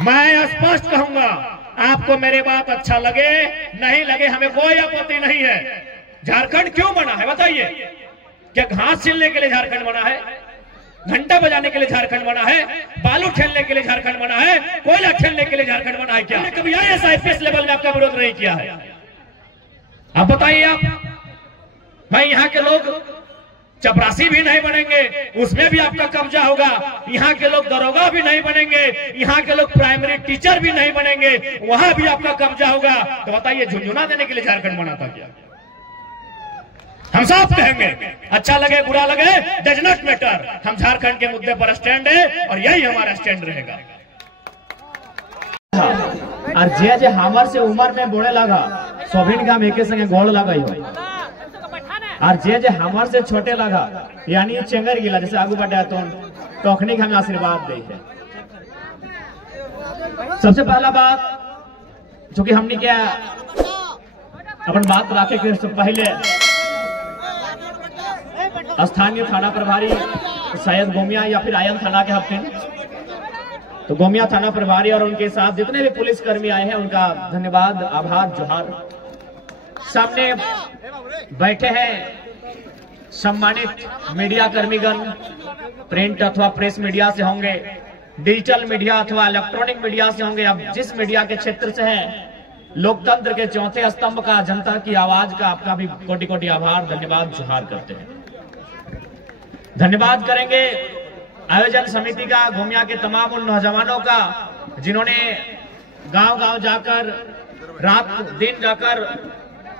मैं स्पष्ट कहूंगा, आपको मेरी बात अच्छा लगे नहीं लगे हमें कोई आपत्ति नहीं है। झारखंड क्यों बना है बताइए? क्या घास छीलने के लिए झारखंड बना है? घंटा बजाने के लिए झारखंड बना है? बालू खेलने के लिए झारखंड बना है? कोयला खेलने के लिए झारखंड बना है? क्या कभी IAS लेवल में आपका विरोध नहीं किया है? आप बताइए। आप भाई यहाँ के लोग चपरासी भी नहीं बनेंगे, उसमें भी आपका कब्जा होगा। यहाँ के लोग दरोगा भी नहीं बनेंगे, यहाँ के लोग प्राइमरी टीचर भी नहीं बनेंगे, वहां भी आपका कब्जा होगा। तो बताइए, झुंझुना देने के लिए झारखंड बना था क्या? हम साफ कहेंगे, अच्छा लगे बुरा लगे डज नॉट मैटर, हम झारखंड के मुद्दे पर स्टैंड है और यही हमारा स्टैंड रहेगा। और जे हमर से उम्र में बोले लगा सोभिन का एके संगे गोड़ लगा हो, और जे हमर से छोटे लगा यानी चेंगर गिला जैसे आगू बढ़ा तो अखनी हमें आशीर्वाद दे है। सबसे पहला बात जो कि हमने क्या अपन बात रखे के पहले स्थानीय थाना प्रभारी शायद गोमिया या फिर आयन थाना के हफ्ते, तो गोमिया थाना प्रभारी और उनके साथ जितने भी पुलिस कर्मी आए हैं उनका धन्यवाद, आभार, जोहार। सामने बैठे हैं सम्मानित मीडिया कर्मीगण, प्रिंट अथवा प्रेस मीडिया से होंगे, डिजिटल मीडिया अथवा इलेक्ट्रॉनिक मीडिया से होंगे। अब जिस मीडिया के क्षेत्र से हैं, लोकतंत्र के चौथे स्तंभ का, जनता की आवाज का आपका भी कोटि कोटि आभार, धन्यवाद, जोहार करते हैं। धन्यवाद करेंगे आयोजन समिति का, गोमिया के तमाम उन नौजवानों का जिन्होंने गांव-गांव जाकर रात दिन जाकर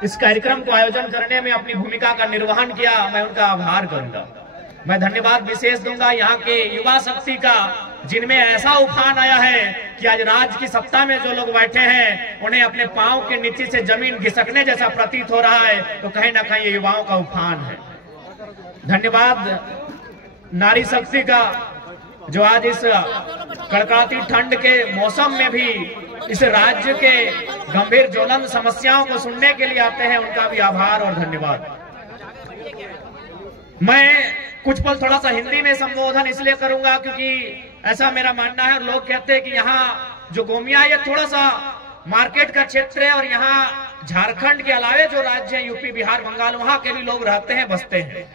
इस कार्यक्रम को आयोजन करने में अपनी भूमिका का निर्वहन किया। मैं उनका आभार करूंगा। मैं धन्यवाद विशेष दूंगा यहाँ के युवा शक्ति का, जिनमें ऐसा उफान आया है कि आज राज्य की सत्ता में जो लोग बैठे हैं उन्हें अपने पांव के नीचे से जमीन घिसकने जैसा प्रतीत हो रहा है। तो कहीं ना कहीं ये युवाओं का उफान है। धन्यवाद नारी शक्ति का, जो आज इस कड़कड़ाती ठंड के मौसम में भी इस राज्य के गंभीर ज्वलंत समस्याओं को सुनने के लिए आते हैं, उनका भी आभार और धन्यवाद। मैं कुछ पल थोड़ा सा हिंदी में संबोधन इसलिए करूंगा क्योंकि ऐसा मेरा मानना है और लोग कहते हैं कि यहाँ जो गोमिया ये थोड़ा सा मार्केट का क्षेत्र है और यहाँ झारखंड के अलावे जो राज्य है यूपी, बिहार, बंगाल, वहां के भी लोग रहते हैं, बसते हैं।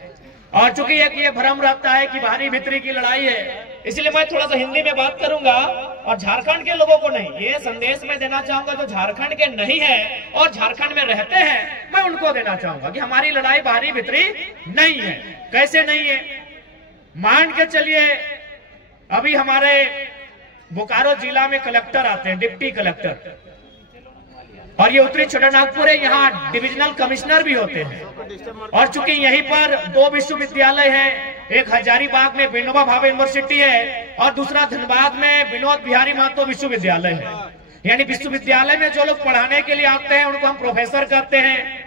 और चूंकि एक ये भ्रम रहता है कि बाहरी भीतरी की लड़ाई है, इसलिए मैं थोड़ा सा हिंदी में बात करूंगा और झारखंड के लोगों को नहीं, ये संदेश मैं देना चाहूंगा जो झारखंड के नहीं है और झारखंड में रहते हैं, मैं उनको देना चाहूंगा कि हमारी लड़ाई बाहरी भीतरी नहीं है। कैसे नहीं है? मान के चलिए, अभी हमारे बोकारो जिला में कलेक्टर आते हैं, डिप्टी कलेक्टर, और ये उत्तरी छोटानागपुर है, यहाँ डिविजनल कमिश्नर भी होते हैं। और चूंकि यहीं पर दो विश्वविद्यालय हैं, एक हजारीबाग में विनोबा भावे यूनिवर्सिटी है और दूसरा धनबाद में विनोद बिहारी महतो विश्वविद्यालय है। यानी विश्वविद्यालय में जो लोग पढ़ाने के लिए आते हैं उनको हम प्रोफेसर कहते हैं,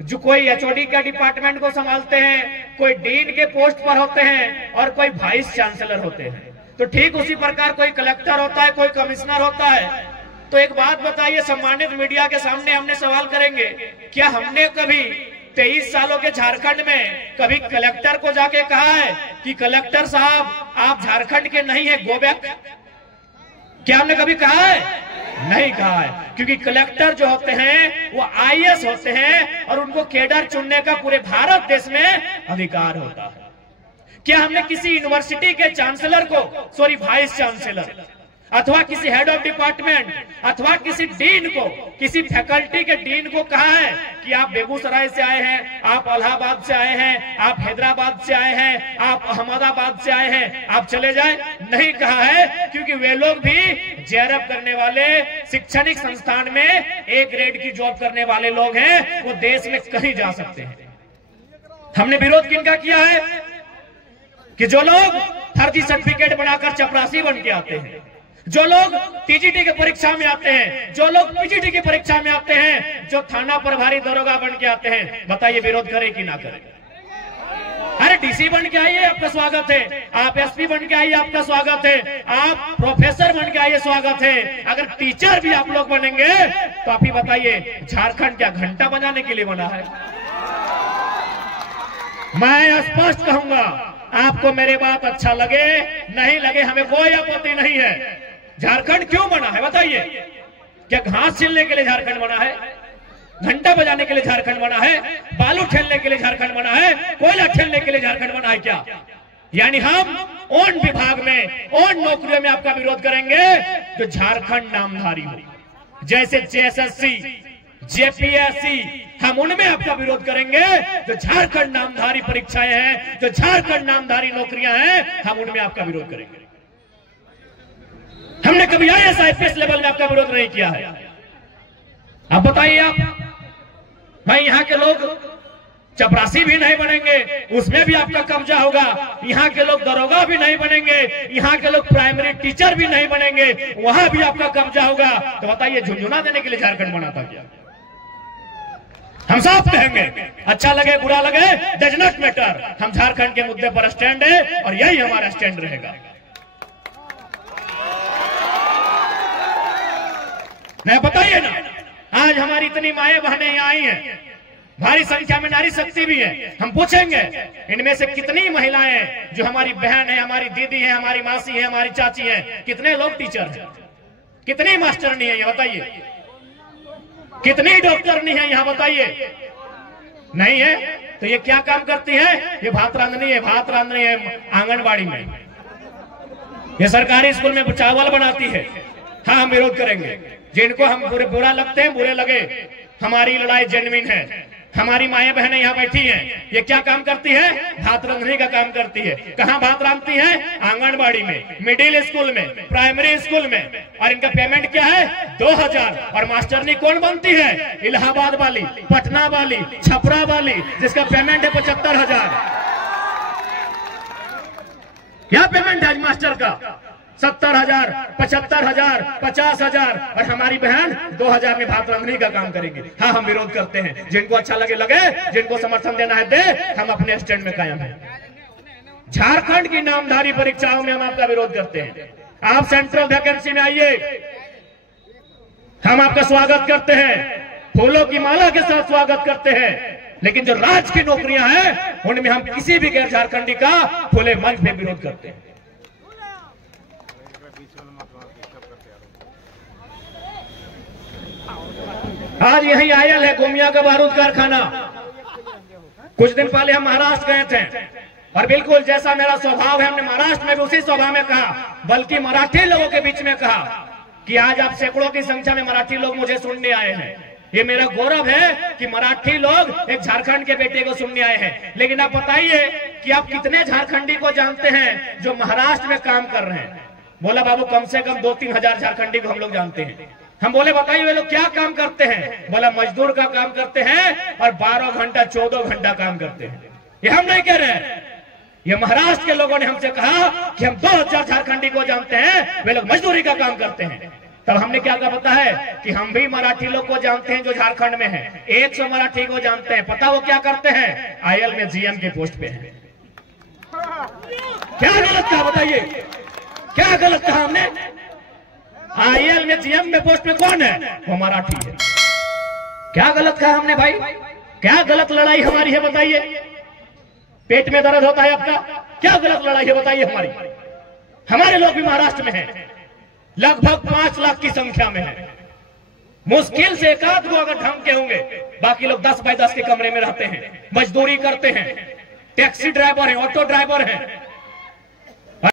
जो कोई HOD का डिपार्टमेंट को संभालते हैं, कोई डीन के पोस्ट पर होते हैं और कोई वाइस चांसलर होते हैं। तो ठीक उसी प्रकार कोई कलेक्टर होता है, कोई कमिश्नर होता है। तो एक बात बताइए, सम्मानित मीडिया के सामने हमने सवाल करेंगे, क्या हमने कभी 23 सालों के झारखंड में कभी कलेक्टर को जाके कहा है कि कलेक्टर साहब आप झारखंड के नहीं है, गो बैक? क्या हमने कभी कहा है? नहीं कहा है, क्योंकि कलेक्टर जो होते हैं वो IAS होते हैं और उनको कैडर चुनने का पूरे भारत देश में अधिकार होता है। क्या हमने किसी यूनिवर्सिटी के चांसलर को, सॉरी वाइस चांसलर अथवा किसी हेड ऑफ डिपार्टमेंट अथवा किसी डीन को, किसी फैकल्टी के डीन को कहा है कि आप बेगूसराय से आए हैं, आप इलाहाबाद से आए हैं, आप हैदराबाद से आए हैं, आप अहमदाबाद से आए हैं, आप चले जाए? नहीं कहा है, क्योंकि वे लोग भी JRF करने वाले, शैक्षणिक संस्थान में A ग्रेड की जॉब करने वाले लोग हैं, वो देश में कहीं जा सकते हैं। हमने विरोध किनका किया है कि जो लोग फर्जी सर्टिफिकेट बनाकर चपरासी बन के आते हैं, जो लोग TGT की परीक्षा में आते हैं, जो लोग PGT की परीक्षा में आते हैं, जो थाना प्रभारी दरोगा बन के आते हैं, बताइए विरोध करे कि ना करे? अरे DC बन के आइए, आपका स्वागत है। आप SP बन के आइए, आपका स्वागत है। आप प्रोफेसर बन के आइए, स्वागत है। अगर टीचर भी आप लोग बनेंगे तो आप ही बताइए, झारखंड क्या घंटा बजाने के लिए बना है? मैं स्पष्ट कहूंगा, आपको मेरी बात अच्छा लगे नहीं लगे हमें कोई आपत्ति नहीं है। झारखंड क्यों बना है बताइए? क्या घास छीलने के लिए झारखंड बना है? घंटा बजाने के लिए झारखंड बना है? बालू ठेलने के लिए झारखंड बना है? कोयला ठेलने के लिए झारखंड बना है क्या? यानी हम उन विभाग में, उन नौकरियों में आपका विरोध करेंगे जो झारखंड नामधारी हो, जैसे जेएसएससी, जेपीएससी, हम उनमें आपका विरोध करेंगे। जो झारखंड नामधारी परीक्षाएं हैं, जो झारखंड नामधारी नौकरियां हैं, हम उनमें आपका विरोध करेंगे। हमने कभी आईएएस आईपीएस लेवल में आपका विरोध नहीं किया है। अब बताइए आप, भाई यहां के लोग चपरासी भी नहीं बनेंगे, उसमें भी आपका कब्जा होगा। यहाँ के लोग दरोगा भी नहीं बनेंगे, यहाँ के लोग प्राइमरी टीचर भी नहीं बनेंगे, वहां भी आपका कब्जा होगा। तो बताइए झुंझुना देने के लिए झारखंड बना था क्या? हम साफ कहेंगे, अच्छा लगे बुरा लगे डज नॉट मैटर, हम झारखंड के मुद्दे पर स्टैंड है और यही हमारा स्टैंड रहेगा। नहीं बताइए ना, आज हमारी इतनी माएं बहनें यहाँ आई हैं, भारी संख्या में नारी शक्ति भी है। हम पूछेंगे इनमें से कितनी महिलाएं जो हमारी बहन है, हमारी दीदी है, हमारी मासी है, हमारी चाची है, कितने लोग टीचर हैं, कितनी मास्टरनी है, ये बताइए। कितनी डॉक्टरनी है यहाँ बताइए? नहीं है तो ये क्या काम करती है? ये भात रांधनी है, भात रांधनी है आंगनबाड़ी में, ये सरकारी स्कूल में चावल बनाती है। हाँ, हम विरोध करेंगे। जिनको हम बुरा लगते हैं बुरे लगे, हमारी लड़ाई जेन्युइन है। हमारी माएं बहनें यहाँ बैठी हैं, ये क्या काम करती है? भात रांधने का काम करती है। कहाँ भात रांधती है? आंगनबाड़ी में, मिडिल स्कूल में, प्राइमरी स्कूल में। और इनका पेमेंट क्या है? 2000। और मास्टरनी कौन बनती है? इलाहाबाद वाली, पटना वाली, छपरा वाली, जिसका पेमेंट है 75,000। क्या पेमेंट है आज मास्टर का? 70,000, 75,000, 50,000। और हमारी बहन 2000 में भात रांधने का काम करेंगे। हाँ, हम विरोध करते हैं। जिनको अच्छा लगे लगे, जिनको समर्थन देना है दे, हम अपने स्टैंड में कायम हैं। झारखंड की नामधारी परीक्षाओं में हम आपका विरोध करते हैं। आप सेंट्रल वैकेंसी में आइए, हम आपका स्वागत करते हैं, फूलों की माला के साथ स्वागत करते हैं। लेकिन जो राज्य की नौकरियां हैं उनमें हम किसी भी गैर झारखंडी का खुले मंच में विरोध करते हैं। आज यही आयल है गोमिया का बारूद कारखाना। कुछ दिन पहले हम महाराष्ट्र गए थे और बिल्कुल जैसा मेरा स्वभाव है, हमने महाराष्ट्र में भी उसी स्वभाव में कहा, बल्कि मराठी लोगों के बीच में कहा कि आज आप सैकड़ों की संख्या में मराठी लोग मुझे सुनने आए हैं। ये मेरा गौरव है कि मराठी लोग एक झारखंड के बेटे को सुनने आए हैं। लेकिन आप बताइए कि आप कितने झारखंडी को जानते हैं जो महाराष्ट्र में काम कर रहे हैं? बोला बाबू कम से कम 2-3 हजार झारखंडी को हम लोग जानते हैं। हम बोले बताइए वे लोग क्या काम करते हैं? बोला मजदूर का काम करते हैं और 12 घंटा 14 घंटा काम करते हैं। ये हम नहीं कह रहे हैं, ये महाराष्ट्र के लोगों ने हमसे कहा कि हम 2000 झारखंडी को जानते हैं, वे लोग मजदूरी का काम करते हैं। तब हमने क्या कहा पता है कि हम भी मराठी लोग को जानते हैं जो झारखंड में है, 100 मराठी को जानते हैं। पता वो क्या करते हैं? आईएल में जीएम के पोस्ट पे है। क्या गलत कहा बताइए? क्या गलत कहा हमने? आईएल में जीएम में पोस्ट में कौन है? वो मराठी है। क्या गलत कहा हमने भाई? क्या गलत लड़ाई हमारी है बताइए? पेट में दर्द होता है आपका? क्या गलत लड़ाई है बताइए हमारी? हमारे लोग भी महाराष्ट्र में हैं, लगभग 5 लाख की संख्या में है। मुश्किल से एक आध को अगर ढंग के होंगे, बाकी लोग 10 बाय 10 के कमरे में रहते हैं, मजदूरी करते हैं, टैक्सी ड्राइवर हैं, ऑटो ड्राइवर हैं,